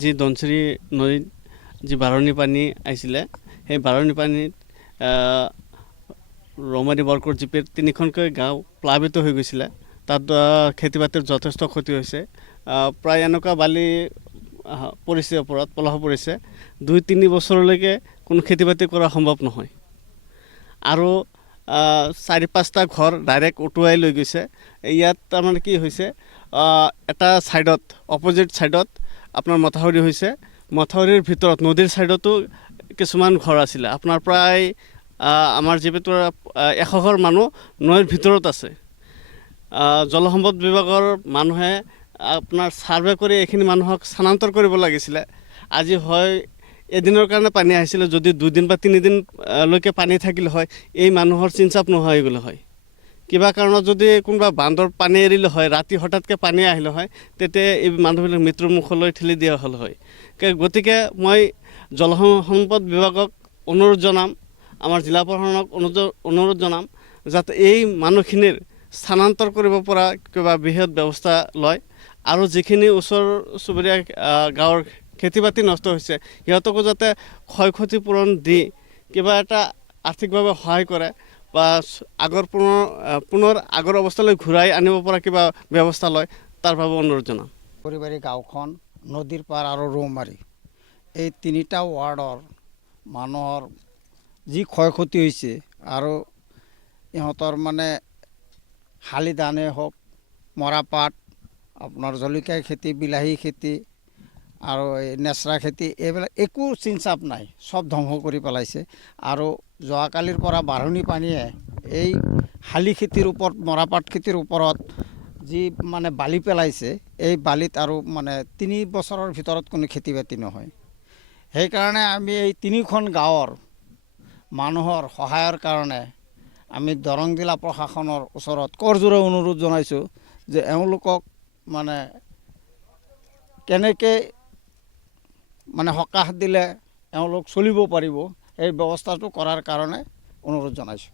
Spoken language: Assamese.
যি ধনশিৰি নদীত যি বাঢ়নী পানী আহিছিলে সেই বাঢ়নী পানীত ৰৌমাৰী বৰকোট জিপিৰ 3খনকৈ গাঁও প্লাবিত হৈ গৈছিলে। তাত খেতি বাতিৰ যথেষ্ট ক্ষতি হৈছে। প্ৰায় এনেকুৱা বালি পৰিছে, ওপৰত পলস পৰিছে। 2-3 বছৰলৈকে কোনো খেতি বাতি কৰা সম্ভৱ নহয়। আৰু 4-5টা ঘৰ ডাইৰেক্ট উটুৱাই লৈ গৈছে। ইয়াত তাৰমানে কি হৈছে, এটা ছাইডত অপজিট ছাইডত আপোনাৰ মথাউৰি হৈছে। মথাউৰিৰ ভিতৰত নদীৰ ছাইডতো কিছুমান ঘৰ আছিলে। আপোনাৰ প্ৰায় আমাৰ যিহেতু 100 ঘৰ মানুহ নৈৰ ভিতৰত আছে। জলসম্পদ বিভাগৰ মানুহে আপোনাৰ ছাৰ্ভে কৰি এইখিনি মানুহক স্থানান্তৰ কৰিব লাগিছিলে। আজি হয় এদিনৰ কাৰণে পানী আহিছিলে, যদি 2 দিন বা 3 দিনলৈকে পানী থাকিলে হয়, এই মানুহৰ চিনচাপ নোহোৱা হৈ গ'লে হয়। কিবা কাৰণত যদি কোনোবা বান্ধৰ পানী এৰিলে হয়, ৰাতি হঠাৎকৈ পানী আহিলে হয়, তেতিয়া এই মানুহবিলাক মৃত্যুৰ মুখলৈ ঠেলি দিয়া হ'ল হয়। গতিকে মই জলসম্পদ বিভাগক অনুৰোধ জনাম, আমাৰ জিলা প্ৰশাসনক অনুৰোধ জনাম, যাতে এই মানুহখিনিৰ স্থানান্তৰ কৰিব পৰা কিবা বৃহৎ ব্যৱস্থা লয়। আৰু যিখিনি ওচৰ চুবুৰীয়া গাঁৱৰ খেতি বাতি নষ্ট হৈছে, সিহঁতকো যাতে ক্ষয়ক্ষতি পূৰণ দি কিবা এটা আৰ্থিকভাৱে সহায় কৰে বা পুনৰ আগৰ অৱস্থালৈ ঘূৰাই আনিব পৰা কিবা ব্যৱস্থা লয়, তাৰ বাবে অনুৰোধ জনাম। পৰিবাৰী গাঁওখন নদীৰ পাৰ আৰু ৰৌমাৰী, এই 3টা ৱাৰ্ডৰ মানুহৰ যি ক্ষয়ক্ষতি হৈছে, আৰু ইহঁতৰ মানে শালি ধানেই হওক, মৰাপাট, আপোনাৰ জলকীয়া খেতি, বিলাহী খেতি আৰু এই নেচৰা খেতি, এইবিলাক একো চিনচাপ নাই, চব ধ্বংস কৰি পেলাইছে। আৰু যোৱাকালিৰ পৰা বাঢ়নী পানীয়ে এই শালি খেতিৰ ওপৰত, মৰাপাট খেতিৰ ওপৰত যি মানে বালি পেলাইছে, এই বালিত আৰু মানে 3 বছৰৰ ভিতৰত কোনো খেতি বাতি নহয়। সেইকাৰণে আমি এই 3খন গাঁৱৰ মানুহৰ সহায়ৰ কাৰণে আমি দৰং জিলা প্ৰশাসনৰ ওচৰত কৰজোৰে অনুৰোধ জনাইছোঁ যে এওঁলোকক মানে কেনেকৈ মানে সকাহ দিলে এওঁলোক চলিব পাৰিব, এই ব্যৱস্থাটো কৰাৰ কাৰণে অনুৰোধ জনাইছোঁ।